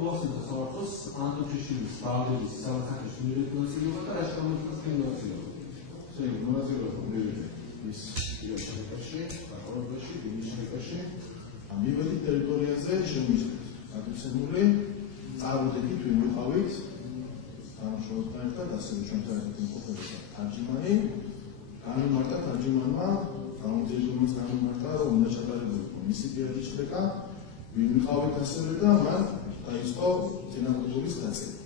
უახსენდა საქართველოს ანტონ ჩეჩილის ბაღების სამართლის მიღება და რა შემოწმეს ინოვაციები. მონაწილეობა ის იოშაკაში, ახალობაში, ბინიშნიკაში, ამივედი ტერიტორიაზე შემოიჭრეთ. გადაცემული წარუდგენით ვიმოყავით თანამშრომლებთან ერთად, ასევე ჩვენთან ერთად იმყოფებოდა თარჯიმანი. განმარტა თარჯიმანმა, გამოდიებულს განმარტა, რომ უნდა ჩატარებულიყო მისი პირადი შრეკა, ვიმიყავით ასევე და მან დაიწყო წინამორბედის გაწევა.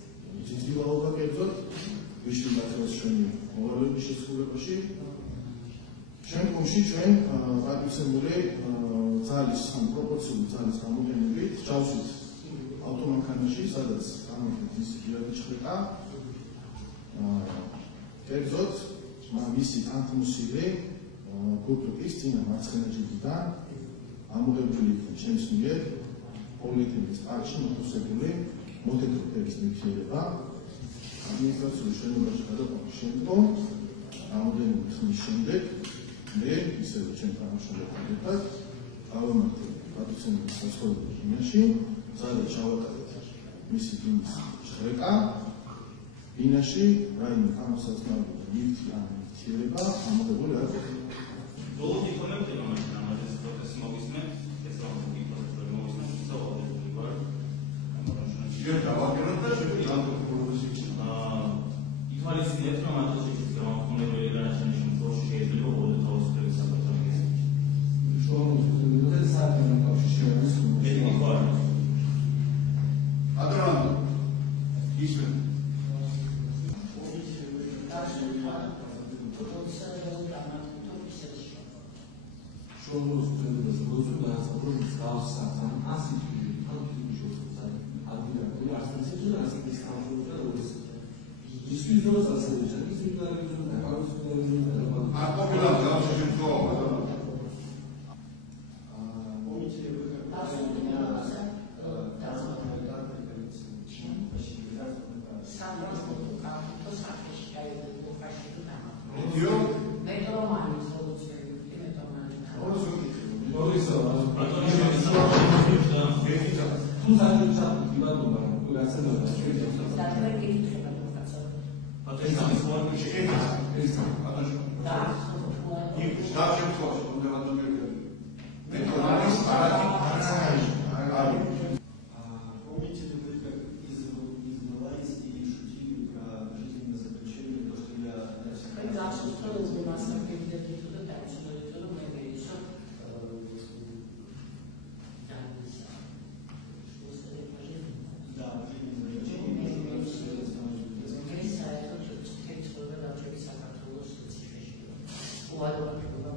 ძიძილაობა კერძოდ ვიშვილ გაწევას ჩვენი მოვალეობის შესრულებაში. შემდგომში ჩვენ გადმოსცემული ძალის ან პროპორციული ძალის გამოყენებით ჩავსვით ავტომანქანაში, სადაც გამოვიდა მისი პირადი შრეკა. კერძოდ მისი თანხმოსილი გურთუკის წინა მარცხენა ჯირიდან ამოღებული იქნა ჩემს მიერ პოლიეთილენის პარკში მოთავსებული მოტეტროფების ნივთიერება. ადმინისტრაციული შენობაში გადაყვანის შემდგომ რამდენიმე ხნის შემდეგ მე ისევე ჩემ თანამშრომლებთან ერთად გავამართლე გადაცემული საცხოვრებელ ბინაში, სადაც ჩავატარეთ მისი ბინის შრეკა. ბინაში რაიმე ამოსაზნავი ნივთი ან ნივთიერება ამოღებული არ იყო. ბოლოს იქონებოდა მაშინ ამაზე პროცესი მოვისმე, ეს რა პროცესი მოვისმე, საუბრობდი ვარ. ჯერ დავაგეროთ და შევიდეთ პროცესი. ითვალისწინეთ, რომ ანტონჩეჩის გამომხმარებელი განაჩენის შემთხვევაში შეიძლება ბოლოს თავისუფლების საფრთხეს. შუამოვიდეთ საათიან კავშირში შევედის. მე ვიყავ. ადრანო. ისმენ What